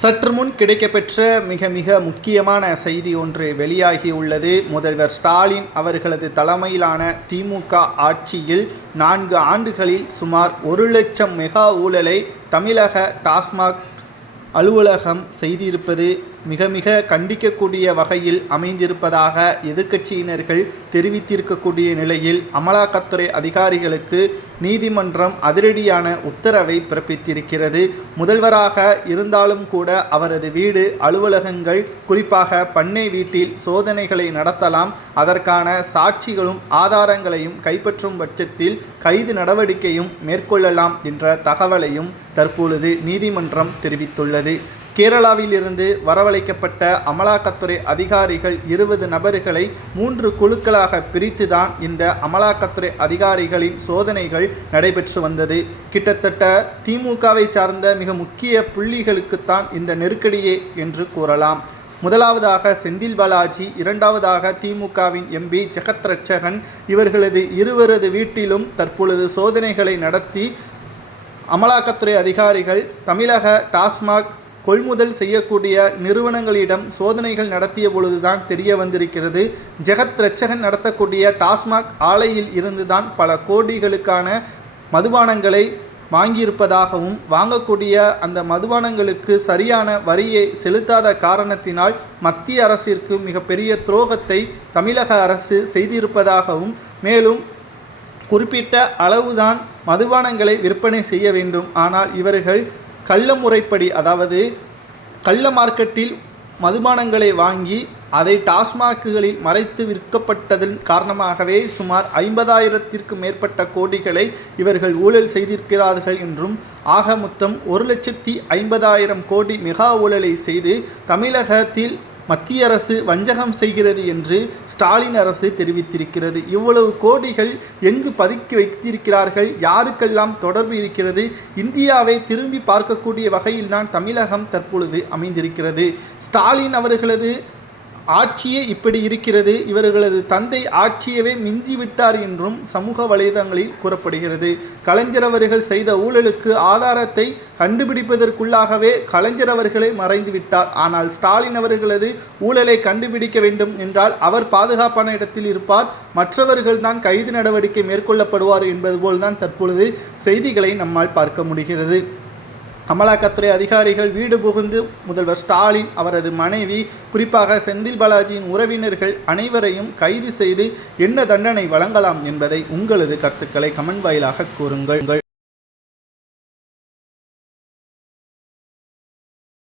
சற்று முன் கிடைக்கப்பெற்ற மிக முக்கியமான செய்தி ஒன்று வெளியாகியுள்ளது. முதல்வர் ஸ்டாலின் அவர்களது தலைமையிலான திமுக ஆட்சியில் 4 ஆண்டுகளில் சுமார் 1 லட்சம் மெகா ஊழலை தமிழக டாஸ்மாக் அலுவலகம் செய்திருப்பது மிக கண்டிக்கக்கூடிய வகையில் அமைந்திருப்பதாக எதிர்க்கட்சியினர்கள் தெரிவித்திருக்கக்கூடிய நிலையில் அமலாக்கத்துறை அதிகாரிகளுக்கு நீதிமன்றம் அதிரடியான உத்தரவை பிறப்பித்திருக்கிறது. முதல்வராக இருந்தாலும் கூட அவரது வீடு, அலுவலகங்கள், குறிப்பாக பண்ணை வீட்டில் சோதனைகளை நடத்தலாம். அதற்கான சாட்சிகளும் ஆதாரங்களையும் கைப்பற்றும் பட்சத்தில் கைது நடவடிக்கையும் மேற்கொள்ளலாம் என்ற தகவலையும் தற்பொழுது நீதிமன்றம் தெரிவித்துள்ளது. கேரளாவிலிருந்து வரவழைக்கப்பட்ட அமலாக்கத்துறை அதிகாரிகள் 20 நபர்களை 3 குழுக்களாக பிரித்துதான் இந்த அமலாக்கத்துறை அதிகாரிகளின் சோதனைகள் நடைபெற்று வந்தது. கிட்டத்தட்ட திமுகவை சார்ந்த மிக முக்கிய புள்ளிகளுக்குத்தான் இந்த நெருக்கடியே என்று கூறலாம். முதலாவதாக செந்தில் பாலாஜி, இரண்டாவதாக திமுகவின் எம்பி ஜெகத் ரட்சகன். இவர்களது இருவரது வீட்டிலும் தற்பொழுது சோதனைகளை நடத்தி அமலாக்கத்துறை அதிகாரிகள் தமிழக டாஸ்மாக் கொள்முதல் செய்யக்கூடிய நிறுவனங்களிடம் சோதனைகள் நடத்திய பொழுதுதான் தெரிய வந்திருக்கிறது. ஜெகத் ரட்சகன் நடத்தக்கூடிய டாஸ்மாக் ஆலையில் இருந்துதான் பல கோடிகளுக்கான மதுபானங்களை வாங்கியிருப்பதாகவும், வாங்கக்கூடிய அந்த மதுபானங்களுக்கு சரியான வரியை செலுத்தாத காரணத்தினால் மத்திய அரசிற்கு மிகப்பெரிய துரோகத்தை தமிழக அரசு செய்திருப்பதாகவும், மேலும் குறிப்பிட்ட அளவுதான் மதுபானங்களை விற்பனை செய்ய வேண்டும், ஆனால் இவர்கள் கள்ள முறைப்படி, அதாவது கள்ள மார்க்கெட்டில் மதுபானங்களை வாங்கி அதை டாஸ்மாக்குகளில் மறைத்து விற்கப்பட்டதன் காரணமாகவே சுமார் 50,000த்திற்கு மேற்பட்ட கோடிகளை இவர்கள் ஊழல் செய்திருக்கிறார்கள் என்றும், ஆக மொத்தம் 1,50,000 கோடி மெகா ஊழலை செய்து தமிழகத்தில் மத்திய அரசு வஞ்சகம் செய்கிறது என்று ஸ்டாலின் அரசு தெரிவித்திருக்கிறது. இவ்வளவு கோடிகள் எங்கு பதுக்கி வைத்திருக்கிறார்கள்? யாருக்கெல்லாம் தொடர்பு இருக்கிறது? இந்தியாவை திரும்பி பார்க்கக்கூடிய வகையில்தான் தமிழகம் தற்பொழுது அமைந்திருக்கிறது. ஸ்டாலின் அவர்களது ஆட்சியே இப்படி இருக்கிறது. இவர்களது தந்தை ஆட்சியவே மிஞ்சிவிட்டார் என்றும் சமூக வலைதளங்களில் கூறப்படுகிறது. கலைஞர் அவர்கள் செய்த ஊழலுக்கு ஆதாரத்தை கண்டுபிடிப்பதற்குள்ளாகவே கலைஞர் அவர்களே மறைந்து விட்டார். ஆனால் ஸ்டாலின் அவர்களது ஊழலை கண்டுபிடிக்க வேண்டும் என்றால் அவர் பாதுகாப்பான இடத்தில் இருப்பார், மற்றவர்கள் தான் கைது நடவடிக்கை மேற்கொள்ளப்படுவார் என்பது போல்தான் தற்பொழுது செய்திகளை நம்மால் பார்க்க முடிகிறது. அமலாக்கத்துறை அதிகாரிகள் வீடு புகுந்து முதல்வர் ஸ்டாலின், அவரது மனைவி, குறிப்பாக செந்தில் பாலாஜியின் உறவினர்கள் அனைவரையும் கைது செய்து என்ன தண்டனை வழங்கலாம் என்பதை உங்களது கருத்துக்களை கமெண்ட் வாயிலாக கூறுங்கள்.